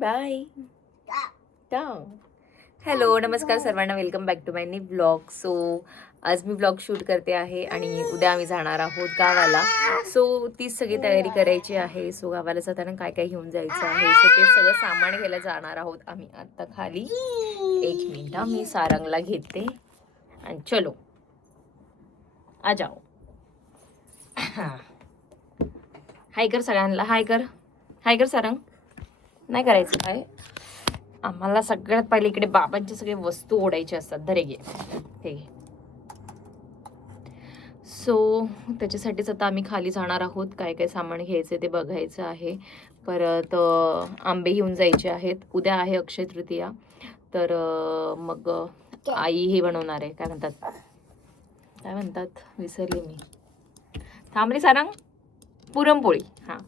Bye. Hello नमस्कार सर्वांना, welcome back to my new vlog. So आज मी व्लॉग शूट करते आहे आणि उद्या आम्ही जाणार आहोत गावाला. सो तीच सगळी तयारी करायची आहे. सो गावाला जाताना काय काय घेऊन जायचं आहे, सो ते सगळं सामान घ्यायला जाणार आहोत आम्ही आता खाली. एक मिनिट मी सारंगला घेते आणि चलो आ जाओ. हाय कर सगळ्यांना, हाय कर, हाय कर सारंग. नाही करायचं काय, आम्हाला सगळ्यात पहिले इकडे बाबांचे सगळे वस्तू ओढायचे असतात. धरे घे हे. सो त्याच्यासाठीच आता आम्ही खाली जाणार आहोत. काय काय सामान घ्यायचं ते बघायचं आहे. परत आंबे घेऊन जायचे आहेत. उद्या आहे अक्षय तृतीया, तर मग आई हे बनवणार आहे. काय म्हणतात विसरले मी. थांबली सारंग. पुरणपोळी. हां,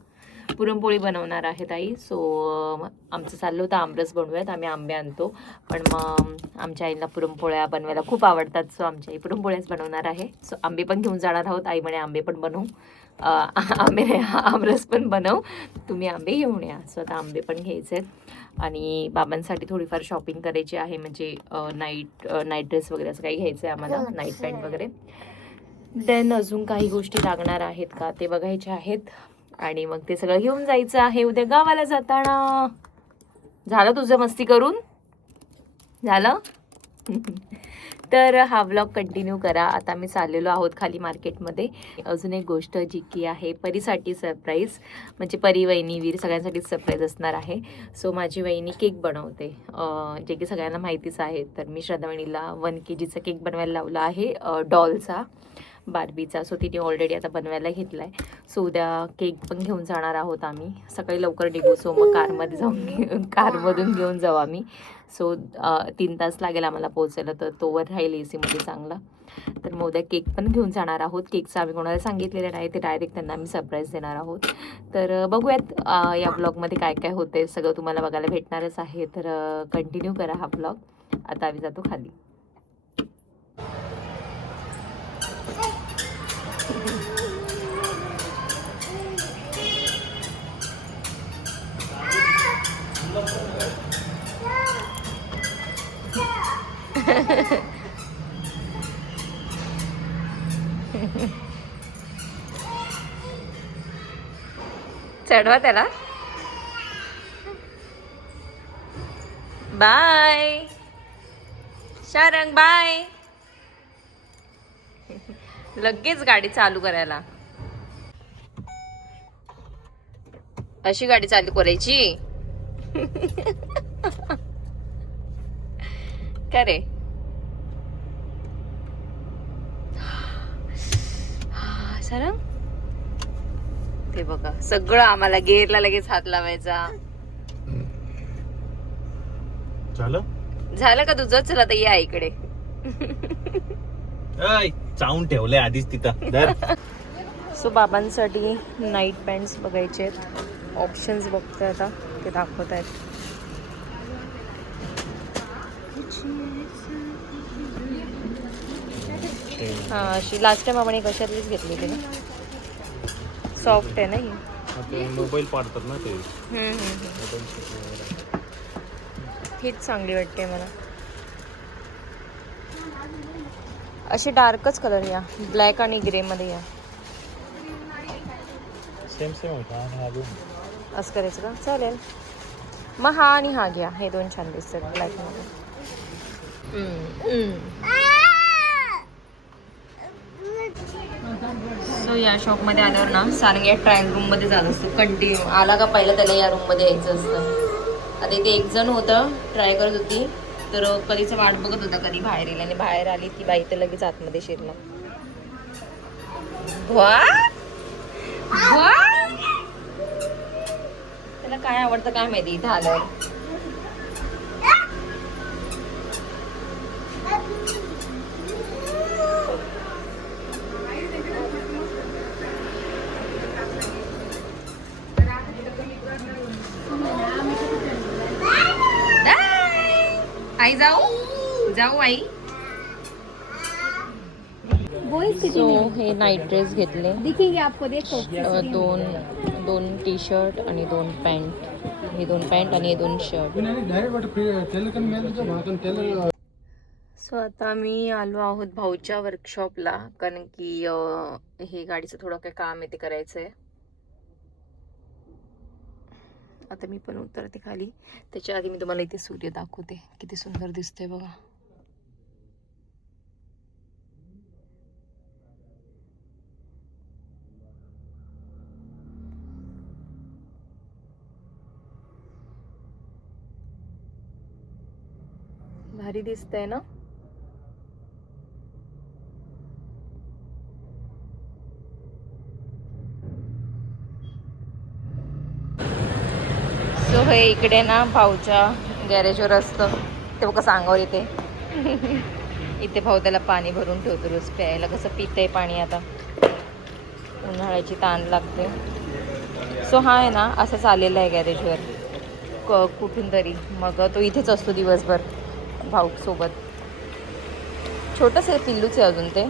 पुरणपोळी बनवणार आहेत आई. सो आमचं चाललं होतं आमरस बनवूयात, आम्ही आंबे आणतो. पण मग आमच्या आईला पुरणपोळ्या बनवायला खूप आवडतात. सो आमच्या आई पुरणपोळ्याच बनवणार आहे. सो आंबे पण घेऊन जाणार आहोत. आई म्हणे आंबे पण बनवू, आंबे नाही आमरस पण बनव, तुम्ही आंबे घेऊन या. सो आता आंबे पण घ्यायचे आहेत आणि बाबांसाठी थोडीफार शॉपिंग करायची आहे. म्हणजे नाईट ड्रेस वगैरे असं काही घ्यायचं आहे आम्हाला, नाईट पॅन्ट वगैरे. देन अजून काही गोष्टी लागणार आहेत का ते बघायचे आहेत आणि मग ते सगळं घेऊन जायचं आहे उद्या गावाला जाताना. झालं तुझं मस्ती करून झालं? तर हा व्लॉग कंटिन्यू करा. आता आम्ही चाललेलो आहोत खाली मार्केटमध्ये. अजून एक गोष्ट जी की आहे परीसाठी सरप्राईज, म्हणजे परी, वहिनी, वीर सगळ्यांसाठीच सरप्राईज असणार आहे. सो माझी वहिनी केक बनवते, जे की सगळ्यांना माहितीच आहे. तर मी श्रद्धा वहिनीला 1 kg केक बनवायला लावला आहे, डॉलचा, बार्बीचा. सो तिने ऑलरेडी आता बनवायला घेतला आहे. सो उद्या केक पण घेऊन जाणार आहोत आम्ही. सकाळी लवकर निघू, सो मग कारमधून घेऊन जाऊ आम्ही. सो 3 तास लागेल आम्हाला पोहोचायला, तर तोवर राहील एसीमध्ये चांगला. तर मग उद्या केक पण घेऊन जाणार आहोत. केकचं आम्ही कोणाला सांगितलेलं नाही, ते डायरेक्ट त्यांना आम्ही सरप्राईज देणार आहोत. तर बघूयात या ब्लॉगमध्ये काय काय होते, सगळं तुम्हाला बघायला भेटणारच आहे. तर कंटिन्यू करा हा ब्लॉग. आता आम्ही जातो खाली. चढवा त्याला. Bye Sharang, bye. लगेच गाडी चालू करायला, अशी गाडी चालू करायची का रे? सारंग ते बघा, सगळं आम्हाला गेअरला लगेच हात लावायचा. झालं का तुझं? चला आता या इकडे. चावून ठेवलंय आधीच तिथं. सो बाबांसाठी नाईट पॅन्ट्स बघायचे आहेत. ऑप्शन्स बघतोय आता, ते दाखवत आहेत. हा, अशी लास्ट टाइम आपण एक अशातलीच घेतली होती ना, सॉफ्ट आहे ना ही. मोबाईल पाडतात ना ते. हीच चांगली वाटते मला. अशी डार्कच कलर या, ब्लॅक आणि ग्रे मध्ये या. सेम होता. असं करायचं का? चालेल मग. हा आणि हा घ्या, हे 2 छान दिसतात ब्लॅक मध्ये. सो या शॉपमध्ये आल्यावर ना सारंग या ट्रायल रूम मध्ये जात असतो कंटिन्यू. आला का पहिला त्याला या रूम मध्ये यायचं असतं. आता इथे एक जण होतं, ट्राय करत होती, तर कधीच वाट बघत होता कधी बाहेर येईल, आणि बाहेर आली ती बाई तर लगेच आतमध्ये शिरला. त्याला काय आवडतं काय माहिती इथं आल्यावर. आई जाऊ आई. सो हे नाईट ड्रेस घेतले, दिखेंगे आपको, देखो. दोन टी शर्ट आणि 2 पॅन्ट. हे 2 पॅन्ट आणि हे 2 शर्ट. सो आता आम्ही आलो आहोत भाऊच्या वर्कशॉपला, कारण की हे गाडीचं थोडं काय काम आहे ते करायचं आहे. आता मी पण उतरते खाली. त्याच्या आधी मी तुम्हाला इथे सूर्य दाखवते, किती सुंदर दिसतोय बघा. भारी दिसतंय ना. सो हे इकडे ना भाऊच्या गॅरेजवर असतं, ते बघा सांगावर येते. इथे भाऊ त्याला पाणी भरून ठेवतो रोज प्यायला. कसं पितंय पाणी आता, उन्हाळ्याची ताण लागते. सो हा आहे ना असं चाललेलं आहे गॅरेजवर कुठून तरी. मग तो इथेच असतो दिवसभर भाऊ सोबत. छोटंसं आहे, पिल्लूच आहे अजून ते.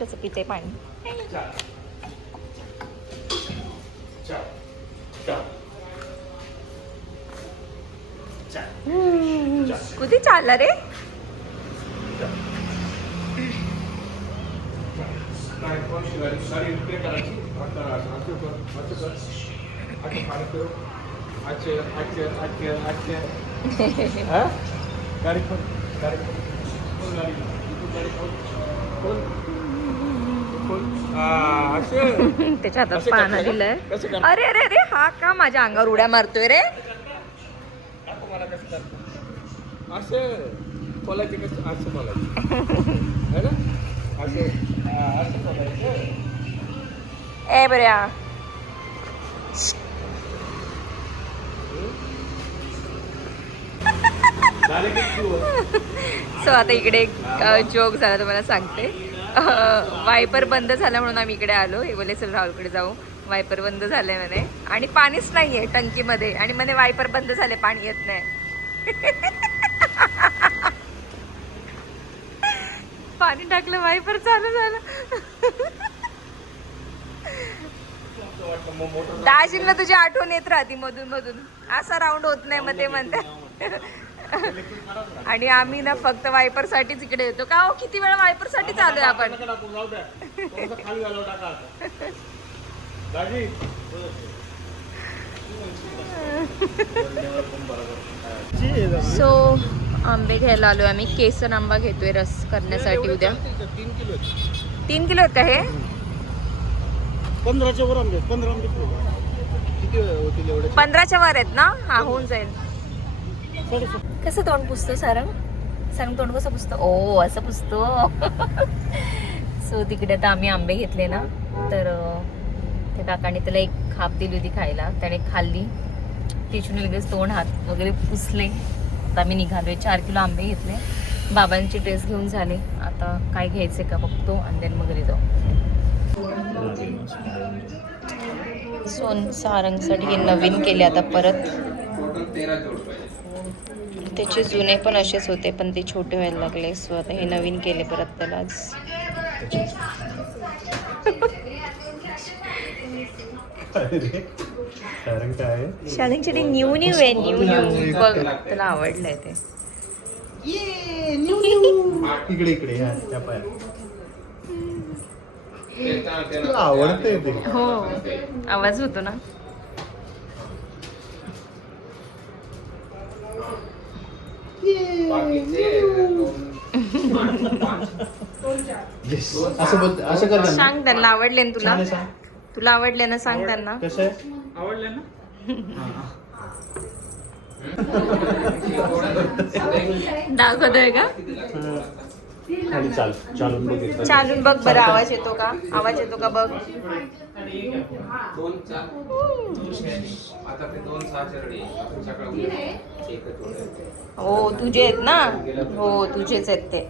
कसं पिते पाणी. कुठे चालला रे. त्याच्या हातात पानं दिलंय. अरे अरे अरे हा का माझ्या अंगावर उड्या मारतोय रे. ए बऱ्या. सो आता इकडे एक जोक झाला तुम्हाला सांगते. वायपर बंद झाला म्हणून आम्ही इकडे आलो. हे बोले चल राहुलकडे जाऊ, वायपर बंद झाले म्हणे आणि पाणीच नाहीये टंकीमध्ये, आणि म्हणे वायपर बंद झाले पाणी येत नाही. पाणी टाकलं वायपर चालू झालं. दाजींना तुझी आठवण येत राहती मधून मधून, असा राऊंड होत नाही मग ते म्हणते. आणि आम्ही ना फक्त वायपर साठीच इकडे येतो का. हो किती वेळा वायपर साठी चालू आहे आपण. सो आंबे घ्यायला आलोय आम्ही. केसर आंबा घेतोय रस करण्यासाठी उद्या. 3 किलो आहेत का हे. 15च्या वर आंबे. 15 आंबे किती होतील एवढे. 15च्या वर आहेत ना. हा होऊन जाईल. कसं तोंड पुसतो सारंग. सारंग तोंड कसं पुसतो. ओ असं पुसतो. सो तिकडे आता आम्ही आंबे घेतले ना, तर त्या काकाने त्याला एक खाप दिली होती खायला. त्याने खाल्ली. तिथून लगेच तोंड हात वगैरे पुसले. आता आम्ही निघालोय. 4 किलो आंबे घेतले. बाबांचे ड्रेस घेऊन झाले. आता काय घ्यायचे का बघतो आणि देन मग घरी जाऊ. सोन सारंगसाठी हे नवीन केले आता परत. त्याचे जुने पण असेच होते पण ते छोटे व्हायला लागले. सो आता हे नवीन केले परत त्याला आज. शालिंगसाठी न्यू न्यू आहे. न्यू बघ त्याला आवडलंय ते. इकडे इकडे त्या पाया आवडतंय ते. हो आवाज होतो ना. सांग त्यांना आवडले ना तुला. तुला आवडले ना सांग त्यांना. कसं आवडले ना. दाखवतोय का. चालून बघ. चालून बघ बरं. आवाज येतो का. आवाज येतो का बघ. हो तुझे आहेत ना. हो तुझेच आहेत ते.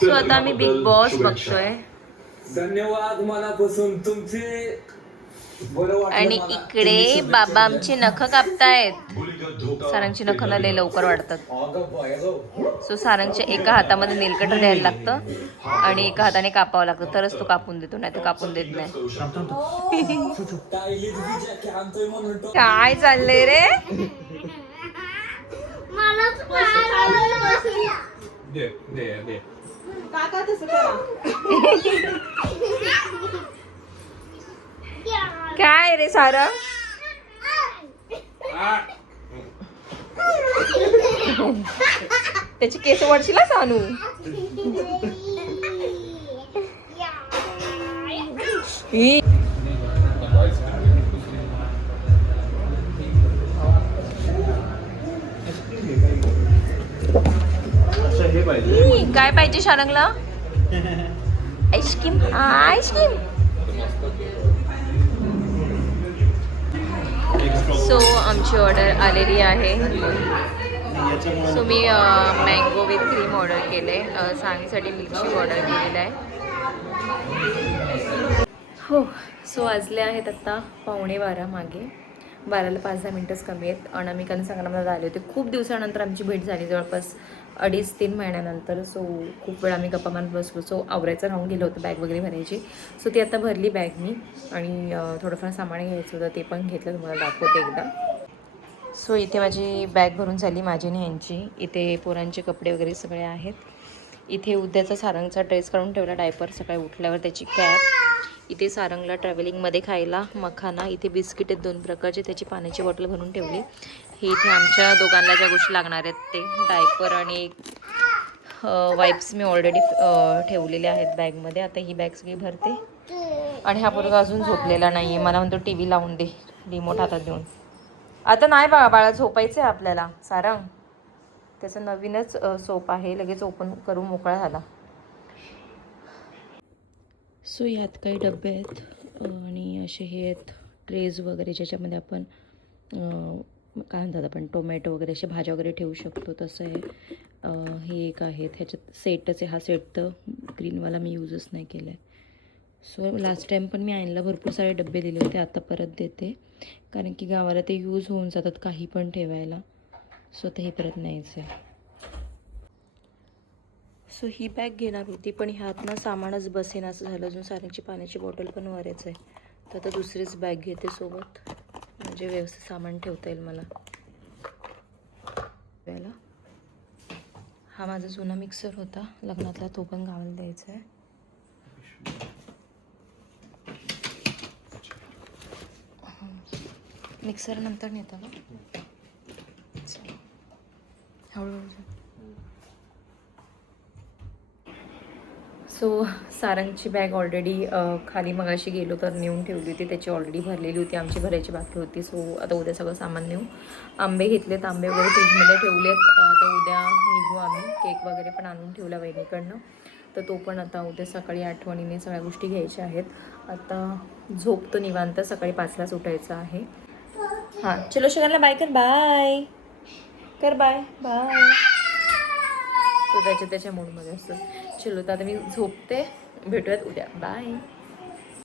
सो आता आम्ही बिग बॉस बघतोय. धन्यवाद मनापासून तुमचे. आणि इकडे बाबा आमचे नख कापतायत. सारंगची नख लय लवकर वाढतात. सो सारंगच्या एका हातामध्ये नेलकटर द्यायला लागतं आणि एका हाताने कापावं लागतं, तरच तो कापून देतो, नाही तर कापून देत नाही. काय चाललंय रे? काय रे सारंग? त्याची केस वडशील सांगू. हे पाहिजे. काय पाहिजे शारंगला? आईस्क्रीम. आईस्क्रीम. सो आमची ऑर्डर आलेली आहे. So me mango with cream order केले. सानीसाठी मिल्कशेक ऑर्डर केलेलं आहे. हो. सो वाजले आहेत आत्ता 11:15 मागे. 12ला 5-10 मिनटंच कमी आहेत. अनामिकाने संग्रामला आले होते. खूप दिवसानंतर आमची भेट झाली, जवळपास 2.5-3 महिन्यानंतर. सो खूप वेळ आम्ही गप्पा मारत बसलो. सो आवरायचं राहून गेलं होतं, बॅग वगैरे भरायची. सो ती आता भरली बॅग मी, आणि थोडंफार सामान घ्यायचं होतं ते पण घेतलं. तुम्हाला दाखवते एकदा. सो इथे माझी बॅग भरून झाली, माझी आणि ह्यांची. इथे पोरांचे कपडे वगैरे सगळे आहेत. इथे उद्याचा सारंगचा ड्रेस काढून ठेवला, डायपर, सकाळी उठल्यावर त्याची कॅप. इथे सारंगला ट्रॅव्हलिंगमध्ये खायला मखाना. इथे बिस्किट आहेत 2 प्रकारचे, त्याची पाण्याची बॉटल भरून ठेवली. हे इथे आमच्या दोघांना ज्या गोष्टी लागणार आहेत ते डायपर आणि वाईप्स मी ऑलरेडी ठेवलेले आहेत बॅगमध्ये. आता ही बॅग सगळी भरते. आणि हा पोरगा अजून झोपलेला नाही आहे. मला म्हणतो TV लावून दे, रिमोट हातात देऊन. आता नाही बाळा, झोपायचं आहे आपल्याला. सारंग, त्याचा नवीनच सोप आहे, लगेच ओपन करून मोकळा झाला. सो ह्यात काही डबे आहेत आणि असे हे आहेत ट्रेज वगैरे, ज्याच्यामध्ये आपण काय म्हणतात आपण टोमॅटो वगैरे असे भाज्या वगैरे ठेवू शकतो, तसं आहे. हे एक आहेत, ह्याच्यात सेटच आहे. हा सेट तर ग्रीनवाला मी यूजच नाही केला आहे. सो लास्ट टाईम पण मी आईला भरपूर सारे डबे दिले होते, आता परत देते, कारण की गावाला ते यूज होऊन जातात काही पण ठेवायला. सो आता हे परत न्यायचं आहे. सो ही बॅग घेणार होती, पण ह्यातनं सामानच बसेन असं झालं. अजून सारंगची पाण्याची बॉटल पण वरच आहे, तर आता दुसरीच बॅग घेते सोबत, म्हणजे व्यवस्थित सामान ठेवता येईल मला. हा माझा जुना मिक्सर होता लग्नातला, तो पण गावाला द्यायचा आहे. मिक्सर नंतर नेता का? हळूहळू. सो सारंगची बॅग ऑलरेडी खाली मगाशी गेलो तर नेऊन ठेवली होती, त्याची ऑलरेडी भरलेली होती, आमची भरायची बाकी होती. सो आता उद्या सगळं सामान नेऊ. आंबे घेतलेत, आंबे वगैरे फ्रीजमध्ये ठेवलेत. आता उद्या निघू आम्ही. केक वगैरे पण आणून ठेवला वहिनीकडनं, तर तो पण आता उद्या सकाळी आठवणीने सगळ्या गोष्टी घ्यायच्या आहेत. आता झोपतो निवांत, सकाळी 5लाच उठायचं आहे. हां चलो, सगळ्यांना बाय कर. बाय कर, बाय बाय. तो त्याच्या मूडमध्ये असतो. चलो, तर आता मी झोपते, भेटूयात उद्या. बाय.